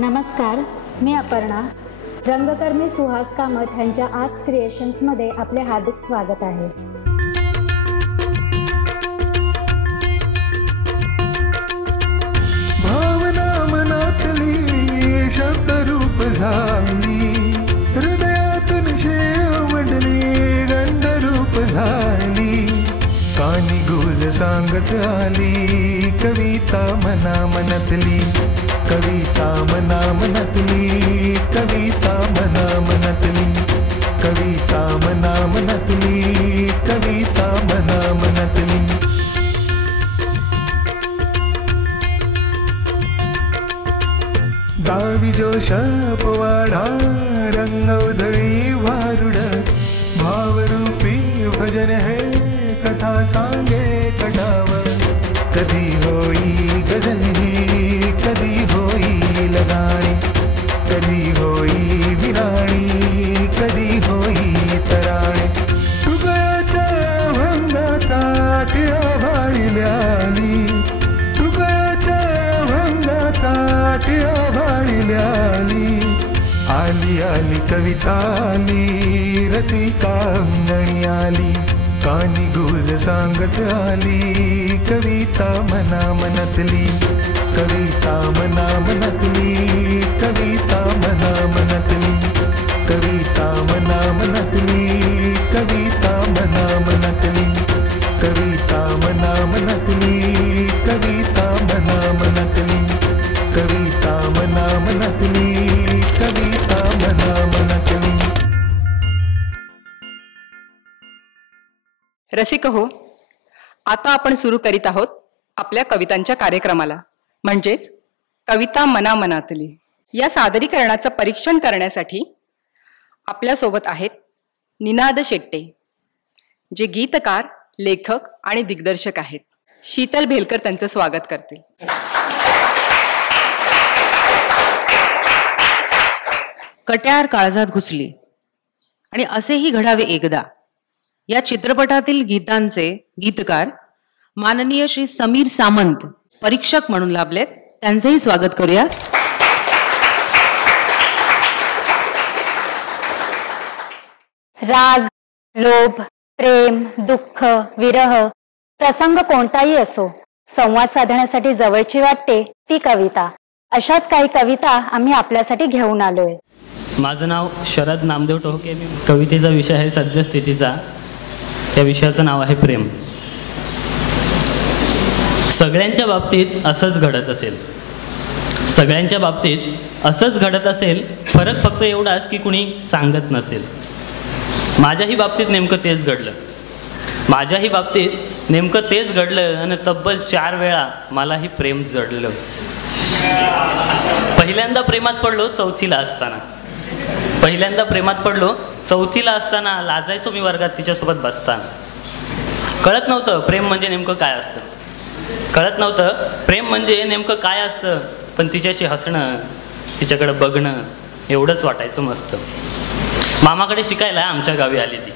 नमस्कार, मी अपर्णा. रंगकर्मी सुहास कामत यांच्या आस्क क्रिएशन्समध्ये आपले हार्दिक स्वागत आहे. भावना मनातली शब्दरूप झाली, हृदयातून शेवटली गंधरूप झाली, कानी गुल सांगत आली कविता मना मनतली, कविता मना मनतली, कविता मना मनतली, कविता मना मनतली, कविता मना मनतली. गावी जोश पोवाडा रंगवधळी वारुड, भावरूपी भजन हे कथा सांगे कटाव, कधी होई गजल ही कधी होई लगाणी, कधी होई विराणी कधी होई तराणी, तुगयाच्या भंगाचा टिळा भाळल्याली, तुगयाच्या भंगाचा टिळा भाळल्याली, आली आली कविता आली रसिका अंगणी आली, कानी गुल सांगत आली कविता मना मनतली, कविता मना मनतली, कविता मना मनतली, कविता मना मनतली, कविता मना मनतली, कविता मना मनतली, कविता मना मनतली, कविता मना मनतली, कविता मना मनतली. रसिक हो, आता आपण सुरू करीत आहोत आपल्या कवितांच्या कार्यक्रमाला, म्हणजेच कविता मना मनातली. या सादरीकरणाचं परीक्षण करण्यासाठी आपल्यासोबत आहेत निनाद शेट्टे, जे गीतकार, लेखक आणि दिग्दर्शक आहेत. शीतल भेलकर त्यांचं स्वागत करतील. कट्यार काळजात घुसली आणि असेही घडावे एकदा, या चित्रपटातील गीतांचे गीतकार माननीय श्री समीर सामंत परीक्षक म्हणून लाभलेत. त्यांचेही स्वागत करूया. राग, लोभ, प्रेम, दुःख, विरह, प्रसंग कोणताही असो, संवाद साधण्यासाठी जवळची वाटते ती कविता. अशाच काही कविता आम्ही आपल्यासाठी घेऊन आलोय. माझं नाव शरद नामदेव टोके. कवितेचा विषय आहे सद्यस्थितीचा. त्या विषयाचं नाव आहे प्रेम. सगळ्यांच्या बाबतीत असंच घडत असेल, सगळ्यांच्या बाबतीत असंच घडत असेल. फरक फक्त एवढाच की कुणी सांगत नसेल. माझ्याही बाबतीत नेमकं तेच घडलं. माझ्याही बाबतीत नेमकं तेच घडलं आणि तब्बल 4 वेळा मलाही प्रेम जडलं. पहिल्यांदा प्रेमात पडलो 4थीला असताना. पहिल्यांदा प्रेमात पडलो 4थीला असताना. लाजायचो मी वर्गात तिच्यासोबत बसताना. कळत नव्हतं प्रेम म्हणजे नेमकं काय असतं. कळत नव्हतं प्रेम म्हणजे नेमकं काय असतं. पण तिच्याशी हसणं, तिच्याकडे बघणं एवढंच वाटायचं मस्त. मामाकडे शिकायला आमच्या गावी आली ती.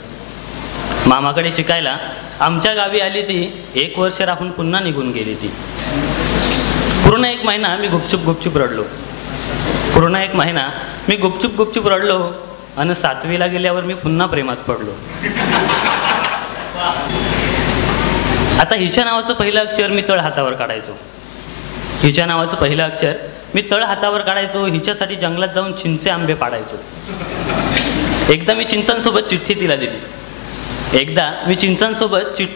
मामाकडे शिकायला आमच्या गावी आली ती. 1 वर्ष राहून पुन्हा निघून गेली ती. पूर्ण 1 महिना मी गुपचूप रडलो. पूर्ण 1 महिना मी गुपचूप रडलो. आणि 7वीला गेल्यावर मी पुन्हा प्रेमात पडलो. आता हिच्या नावाचं पहिलं अक्षर मी तळ हातावर काढायचो. हिच्या नावाचं पहिलं अक्षर मी तळ हातावर काढायचो. हिच्यासाठी जंगलात जाऊन चिंचे आंबे पाडायचो. एकदा मी चिंचांसोबत चिठ्ठी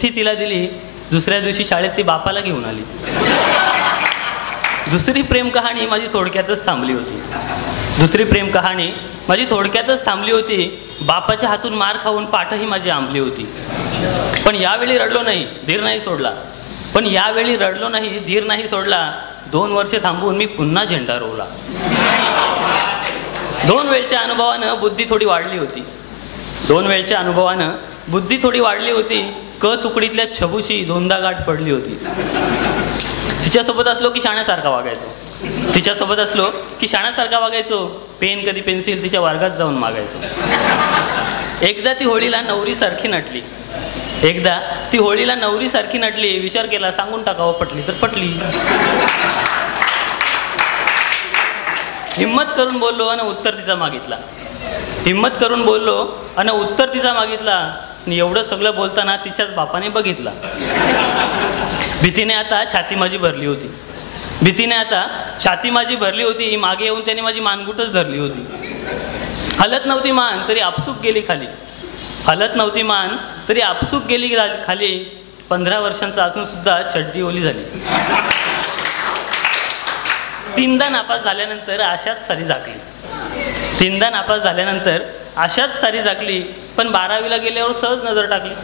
तिला दिली. दुसऱ्या दिवशी शाळेत ती बापाला घेऊन आली. दुसरी प्रेम कहाणी माझी थोडक्यातच थांबली होती. बापाच्या हातून मार खाऊन पाठही माझी आंबली होती. पण यावेळी रडलो नाही, धीर नाही सोडला. 2 वर्ष थांबून मी पुन्हा झेंडा रोवला. 2 वेळच्या अनुभवानं बुद्धी थोडी वाढली होती. क तुकडीतल्या छबूशी 2दा गाठ पडली होती. तिच्यासोबत असलो की शाण्यासारखा वागायचो. पेन कधी पेन्सिल तिच्या वर्गात जाऊन मागायचो. एकदा ती होळीला नवरीसारखी नटली. एकदा ती होळीला नवरीसारखी नटली. विचार केला सांगून टाकावं, पटली तर पटली. हिम्मत करून बोललो आणि उत्तर तिचा मागितला. हिम्मत करून बोललो आणि उत्तर तिचा मागितला. आणि एवढं सगळं बोलताना तिच्याच बापाने बघितला. भीतीने आता छाती माझी भरली होती. भीतीने आता छाती माझी भरली होती. मागे येऊन त्याने माझी मानगुटच धरली होती. हलत नव्हती मान तरी आपसूक गेली खाली. हलत नव्हती मान तरी आपसूक गेली खाली. 15 वर्षांचा असून सुद्धा चड्डी ओली झाली. 3दा नापास झाल्यानंतर अशाच सारी झाकली. 3दा नापास झाल्यानंतर अशाच सारी झाकली. पण 12वीला गेल्यावर सहज नजर टाकली.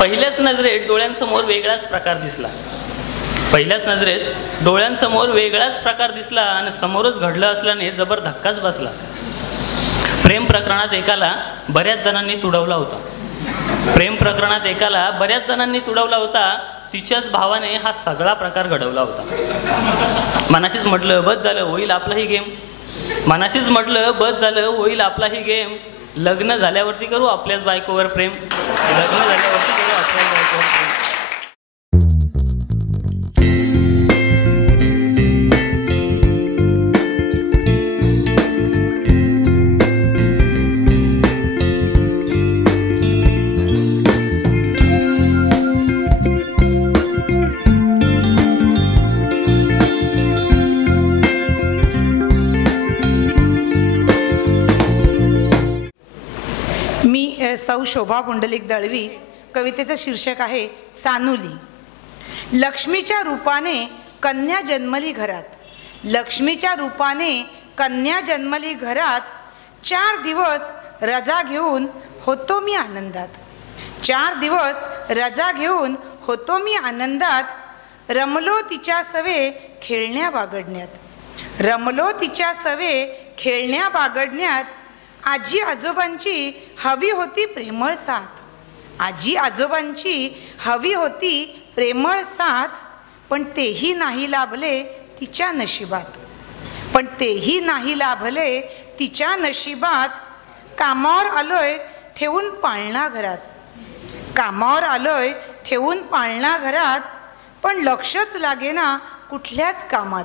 पहिल्याच नजरेत डोळ्यांसमोर वेगळाच प्रकार दिसला. पहिल्याच नजरेत डोळ्यांसमोर वेगळाच प्रकार दिसला आणि समोरच घडलं असल्याने जबर धक्काच बसला. प्रेम प्रकरणात एकाला बऱ्याच जणांनी तुडवला होता. प्रेम प्रकरणात एकाला बऱ्याच जणांनी तुडवला होता. तिच्याच भावाने हा सगळा प्रकार घडवला होता. मनाशीच म्हटलं बस झालं होईल आपलाही गेम. मनाशीच म्हटलं बस झालं होईल आपलाही गेम. लग्न झाल्यावरती करू आपल्याच बायकोवर प्रेम. लग्न झाल्यावरती करू आपल्याच बायकोवर प्रेम. सौ शोभा पुंडलिक दळवी. कवितेचं शीर्षक आहे सानुली. लक्ष्मीच्या रूपाने कन्या जन्मली घरात. लक्ष्मीच्या रूपाने कन्या जन्मली घरात. 4 दिवस रजा घेऊन होतो मी आनंदात. 4 दिवस रजा घेऊन होतो मी आनंदात. रमलो तिच्या सवे खेळण्या बागडण्यात. रमलो तिच्या सवे खेळण्या बागडण्यात. आजी आजोबांची हवी होती प्रेमळ साथ. आजी आजोबांची हवी होती प्रेमळ साथ. पण तेही नाही लाभले तिच्या नशिबात. पण तेही नाही लाभले तिच्या नशिबात. कामावर आलोय ठेवून पाळणा घरात. कामावर आलोय ठेवून पाळणा घरात. पण लक्षच लागेना कुठल्याच कामात.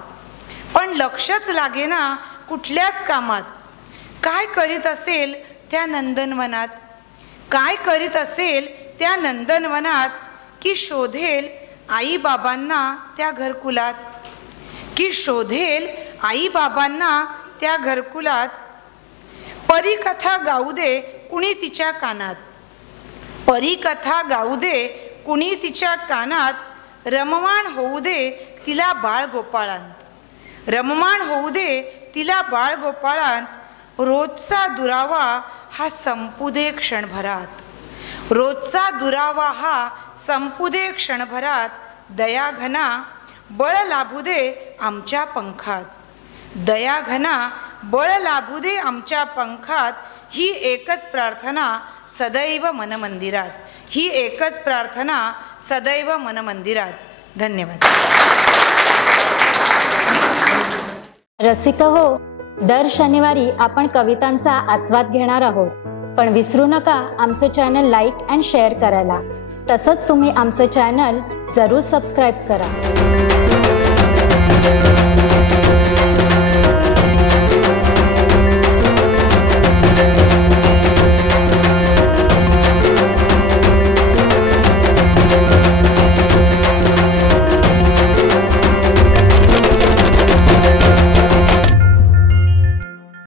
पण लक्षच लागेना कुठल्याच कामात. काय करीत असेल त्या नंदनवनात. काय करीत असेल त्या नंदनवनात. की शोधेल आई बाबांना त्या घरकुलात. की शोधेल आई बाबांना त्या घरकुलात. परीकथा गाऊ दे कुणी तिच्या कानात. परीकथा गाऊ दे कुणी तिच्या कानात. रममाण होऊ दे तिला बाळ गोपाळांत. रममाण होऊ दे तिला बाळ गोपाळांत. रोजचा दुरावा हा संपू दे क्षणभरात. रोजचा दुरावा हा संपू दे क्षणभरात. दया घना बळ लाभू दे आमच्या पंखात. दया घना बळ लाभू दे आमच्या पंखात. ही एकच प्रार्थना सदैव मनमंदिरात. ही एकच प्रार्थना सदैव मनमंदिरात. धन्यवाद. रसिक हो, दर शनिवारी आपण कवितांचा आस्वाद घेणार आहोत. पण विसरू नका आमचं चॅनल लाईक अँड शेअर करायला. तसंच तुम्ही आमचं चॅनल जरूर सबस्क्राईब करा.